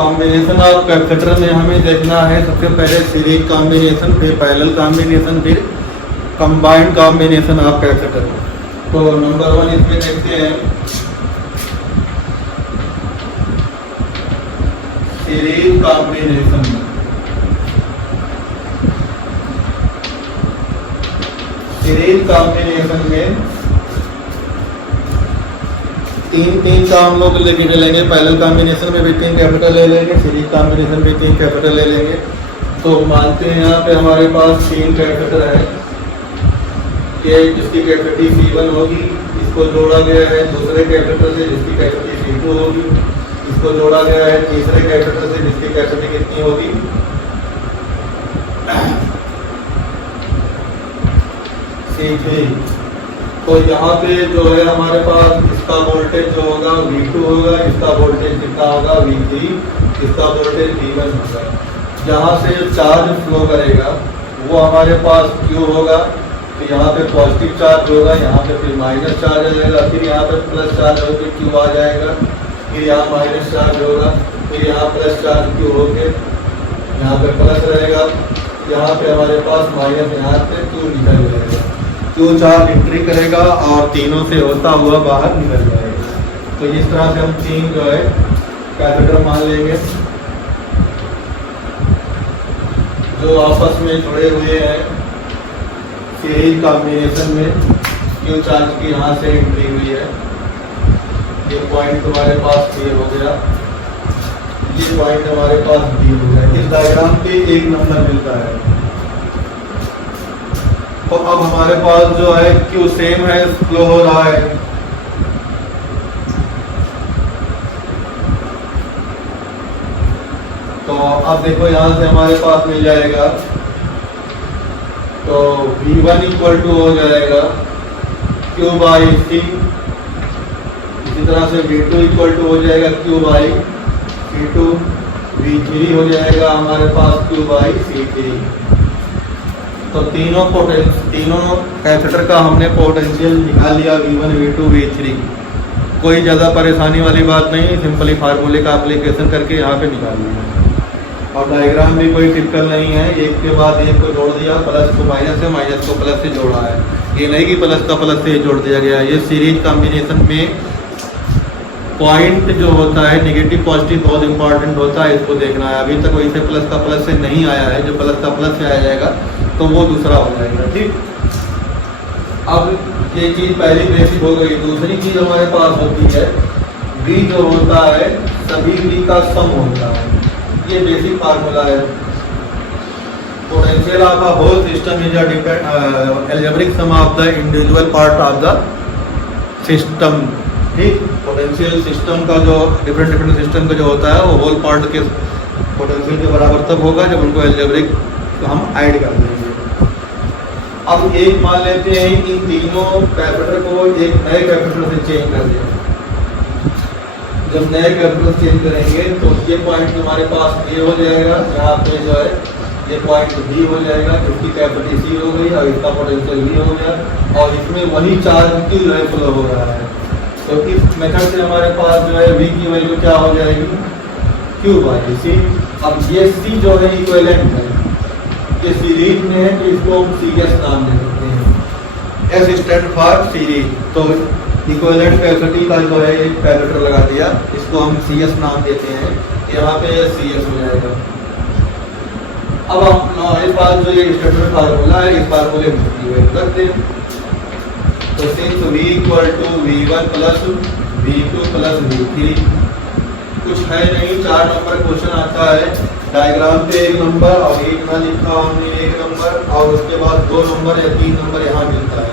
Combination of capacitor में हमें देखना है सबसे पहले सीरीज कॉम्बिनेशन, फिर पैरेलल कॉम्बिनेशन, फिर कंबाइंड कॉम्बिनेशन ऑफ कैपेसिटर। तो नंबर 1 इसमें देखते हैं सीरीज कॉम्बिनेशन। सीरीज कॉम्बिनेशन में तीन का हम लोग लेके चलेंगे। पैरेलल कॉम्बिनेशन में भी 3 कैपिटल ले लेंगे, सीरीज कॉम्बिनेशन में 3 कैपिटल ले लेंगे। तो मानते हैं यहाँ पे हमारे पास 3 कैपिटल है कि जिसकी कैपेसिटी C1 होगी, इसको जोड़ा गया है दूसरे कैपिटल से जिसकी कैपेसिटी C2 होगी, इसको जोड़ा गया है तीसरे कैपिटल से जिसकी कैपेसिटी कितनी होगी C3। तो यहाँ पे जो है हमारे पास इसका वोल्टेज जो होगा V2 होगा, इसका वोल्टेज कितना होगा V3, इसका वोल्टेज V1 होगा। जहाँ से चार्ज फ्लो करेगा वो हमारे पास Q होगा। तो यहाँ पे पॉजिटिव चार्ज होगा, यहाँ पे फिर माइनस चार्ज आ जाएगा, फिर यहाँ पे प्लस चार्ज होकर Q आ जाएगा, फिर यहाँ माइनस चार्ज होगा, फिर यहाँ प्लस चार्ज Q होके यहाँ पे प्लस रहेगा, यहाँ पे हमारे पास माइनस, यहाँ पे Q निकल जाएगा। Q चार्ज एंट्री करेगा और तीनों से होता हुआ बाहर निकल जाएगा। तो इस तरह से हम 3 जो है कैपेसिटर मान लेंगे जो आपस में जुड़े हुए हैं सीरीज कॉम्बिनेशन में। Q चार्ज की यहाँ से एंट्री हुई है, ये पॉइंट हमारे पास A हो गया, ये पॉइंट हमारे पास B हो गया। इस डायग्राम पे 1 नंबर मिलता है। तो अब हमारे पास जो है Q सेम है, फ्लो हो रहा है। तो अब देखो यहाँ से हमारे पास मिल जाएगा, तो V1 इक्वल टू हो जाएगा Q बाई C। इसी तरह से V2 इक्वल टू हो जाएगा Q बाई C2। V3 हो जाएगा हमारे पास Q बाई C3। तो तीनों कैपेसिटर का हमने पोटेंशियल निकाल लिया V1, V2, V3। कोई ज़्यादा परेशानी वाली बात नहीं, सिंपली फार्मूले का एप्लीकेशन करके यहाँ पे निकाल लिया। और डायग्राम भी कोई टिपिकल नहीं है, एक के बाद एक को जोड़ दिया, प्लस को माइनस से, माइनस को प्लस से जोड़ा है। ये नहीं कि प्लस का प्लस से जोड़ दिया गया। ये सीरीज कॉम्बिनेशन में पॉइंट जो होता है नेगेटिव पॉजिटिव बहुत इंपॉर्टेंट होता है, इसको देखना है। अभी तक वैसे प्लस का प्लस से नहीं आया है, जो प्लस का प्लस से आ जाएगा तो वो दूसरा हो जाएगा। ठीक, अब ये चीज़ पहली बेसिक हो गई। दूसरी चीज़ हमारे पास होती है V जो होता है सभी V का सम होता है। ये बेसिक फार्मूला है। Potential of a whole system is a algebraic sum of the individual part of the system. ठीक, पोटेंशियल सिस्टम का जो डिफरेंट सिस्टम का जो होता है वो होल पार्ट के पोटेंशियल के बराबर तब होगा जब उनको अलजेब्रिक हम ऐड कर देंगे। अब एक मान लेते हैं इन तीनों कैपेसिटर को एक नए कैपेसिटर से चेंज कर दिया। जब नए कैपेसिटर चेंज करेंगे तो ये पॉइंट हमारे पास A हो जाएगा, यहाँ पे जो है ये पॉइंट B हो जाएगा, क्योंकि कैपेसिटी C हो गई और इसका पोटेंशियल V हो गया और इसमें वही चार्ज की जो है फ्लो हो रहा है। तो इस मेथड से हमारे पास जो है V की वैल्यू क्या हो जाएगी Q बाई C। अब ये C जो है इक्विवेलेंट है, ये सीरीज में है तो इसको हम CS नाम दे सकते हैं। S stand for series. तो इक्विवेलेंट कैपेसिटी का जो है एक कैपेसिटर लगा दिया, इसको हम CS नाम देते हैं। यहाँ पे CS हो जाएगा। अब हम हमारे पास जो ये स्टैंडर्ड फार्मूला है, इस फार्मूले में करते हैं। तो since V equal to V1 plus V2 plus V3, कुछ है नहीं, 4 नंबर क्वेश्चन आता है। डायग्राम पे 1 नंबर और 1 ना लिखा हमने 1 नंबर और उसके बाद 2 नंबर या 3 नंबर यहाँ मिलता है।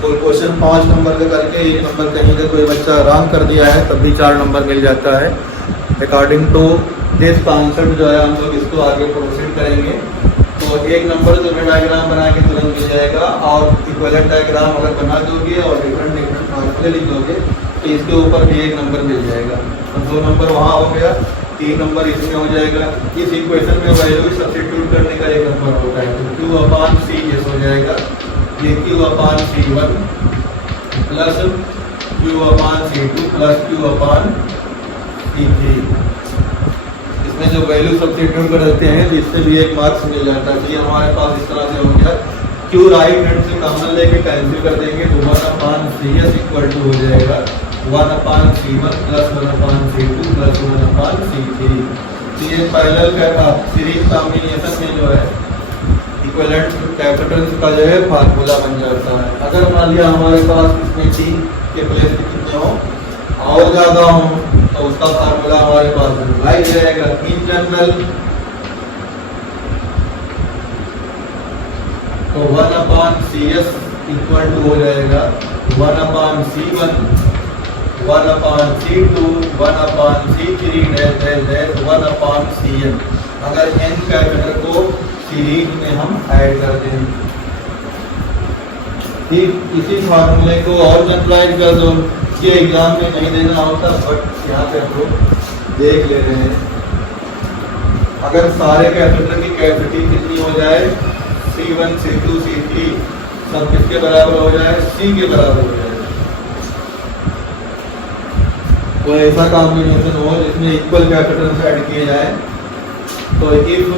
तो क्वेश्चन 5 नंबर का करके 1 नंबर कहीं का कोई बच्चा रॉन्ग कर दिया है तब भी 4 नंबर मिल जाता है। अकॉर्डिंग टू दिस कॉन्सेप्ट जो है हम लोग इसको आगे प्रोसीड करेंगे। तो 1 नंबर जो है डायग्राम बना के तुरंत मिल जाएगा और इक्विवेलेंट डायग्राम अगर बना दोगे और डिफरेंट फार्मूले लिख दोगे तो इसके ऊपर भी 1 नंबर मिल जाएगा। तो 2 नंबर वहाँ हो गया, 3 नंबर इसमें हो जाएगा। इस इक्वेशन में वैल्यू सब्स्टिट्यूट करने का 1 नंबर होता है, तो Q/C हो जाएगा। ये Q/C1 plus Q/C2 plus Q/C3। इसमें जो वैल्यू सब्स्टिट्यूट कर देते हैं तो इससे भी एक मार्क्स मिल जाता है। तो ये हमारे पास इस तरह से हो गया, क्यू राइट हैंड से कॉमन लेके कैंसिल कर देंगे तो 1/CS इक्वल टू हो जाएगा 1/C1 plus 1/C2 plus 1/C3। तो ये पैरेलल का सीरीज कॉम्बिनेशन में जो है इक्विवेलेंट कैपेसिटेंस का जो है फार्मूला बन जाता है। अगर मान लिया हमारे पास इसमें टी के प्लेस कितने हो और ज़्यादा हो तो उसका फार्मूला हमारे पास लाइक रहेगा। इन जनरल तो 1/CS इक्वल टू हो जाएगा 1/C1 1/C2 1/C3 1/CN। अगर n कैपिटल को सीरीज में हम ऐड कर दें, ठीक इसी फार्मूले को और जनरलाइज कर दो। ये एग्जाम में नहीं देना होता बट यहाँ पे हम लोग देख ले रहे हैं। अगर सारे कैपेसिटर की कैपेसिटी कितनी हो जाए C1 C2 C3 सब किसके बराबर हो जाए, C के बराबर हो जाए, तो ऐसा कॉम्बिनेशन हो जिसमें इक्वल कैपेसिटेंस ऐड किए जाए। तो if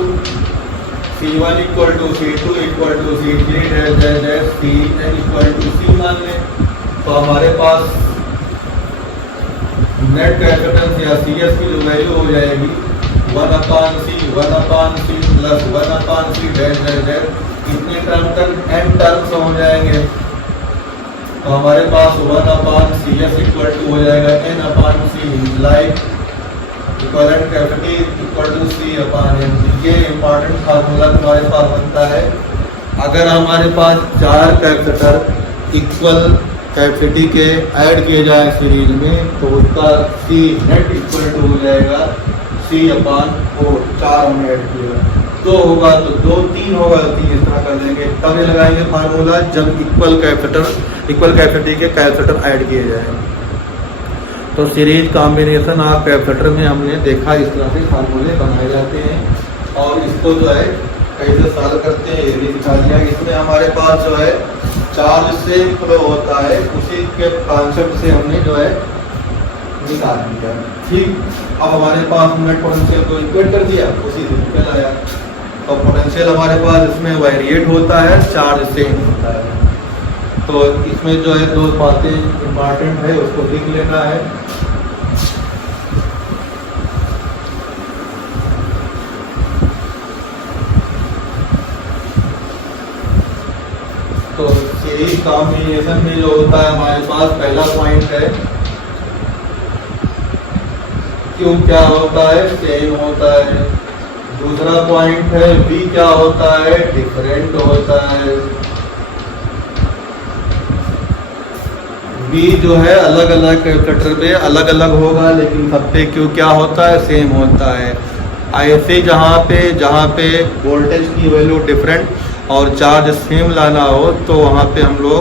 C1 equal to C2 equal to C3 Cn equal to C मान लें तो हमारे पास नेट कैपेसिटेंस या CS की जो वैल्यू हो जाएगी 1/C प्लस 1/C कितने टर्म तक n टर्म्स हो जाएंगे तो हमारे पास 1/CS इक्वल टू हो जाएगा n/C like equivalent capacity equal to C/n। ये इम्पॉर्टेंट फार्मूला हमारे पास बनता है। अगर हमारे पास 4 कैपेसिटर इक्वल कैपेसिटी के ऐड किए जाए सीरीज में तो उसका C नेट इक्वल टू हो जाएगा C/4। 4 हमने ऐड किया, 2 होगा तो 2, 3 होगा तो 3, इस तरह कर देंगे। तब ये लगाएंगे फार्मूला जब इक्वल कैपेसिटी के कैपेसिटर ऐड किए जाए। तो सीरीज कॉम्बिनेशन ऑफ कैपेसिटर में हमने देखा इस तरह से फार्मूले बनाए जाते हैं और इसको जो है कैसे सॉल्व करते हैं ये भी दिखा दिया। इसमें हमारे पास जो है चार्ज से फ्लो होता है, उसी के कॉन्सेप्ट से हमने जो है निकाल दिया। ठीक, अब हमारे पास नेट पोटेंशियल को इक्वेट कर दिया, उसी से निकल आया। तो पोटेंशियल हमारे पास इसमें वेरिएट होता है, चार्ज सेम होता है। तो इसमें जो है 2 बातें इम्पॉर्टेंट है उसको लिख लेना है। तो सीरीज कॉम्बिनेशन में जो होता है हमारे पास पहला पॉइंट है क्यू क्या होता है, सेम होता है। दूसरा पॉइंट है V क्या होता है, डिफरेंट होता है। V जो है अलग अलग कैपेसिटर पे अलग अलग होगा लेकिन सब पे क्यू क्या होता है, सेम होता है। ऐसे जहाँ पे वोल्टेज की वैल्यू डिफरेंट और चार्ज सेम लाना हो तो वहाँ पे हम लोग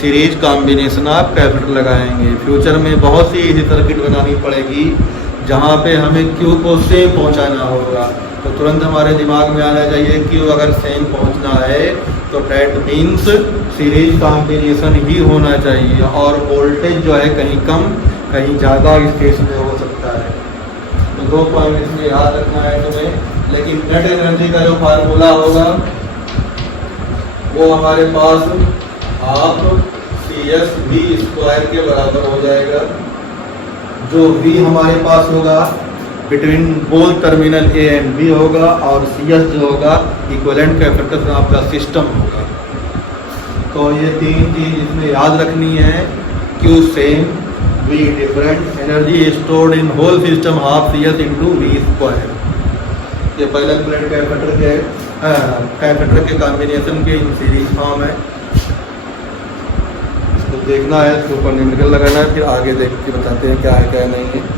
सीरीज कॉम्बिनेशन ऑफ कैपेसिटर लगाएंगे। फ्यूचर में बहुत सी ऐसी सर्किट बनानी पड़ेगी जहाँ पे हमें क्यू को सेम पहुँचाना होगा। तो तुरंत हमारे दिमाग में आना चाहिए क्यू अगर सेम पहुँचना है तो डैट मीन्स सीरीज कॉम्बिनेशन ही होना चाहिए और वोल्टेज जो है कहीं कम कहीं ज़्यादा इस केस में हो सकता है। तो 2 पॉइंट इसमें याद रखना है तुम्हें। लेकिन नेट एनर्जी का जो फार्मूला होगा वो हमारे पास हाफ CS V² के बराबर हो जाएगा। जो V हमारे पास होगा between both terminal A and B होगा और CS जो होगा equivalent capacitance of the system होगा। तो ये 3 चीज़ इसमें याद रखनी है। Q same, V different, energy stored in whole system half CS into V²। ये पहले इक्विवेलेंट कैपेसिटर के कॉम्बिनेशन के इन सीरीज फॉर्म है। इसको देखना है, इसके ऊपर न्यूमेरिकल लगाना है, फिर आगे देख के बताते हैं क्या है क्या नहीं है।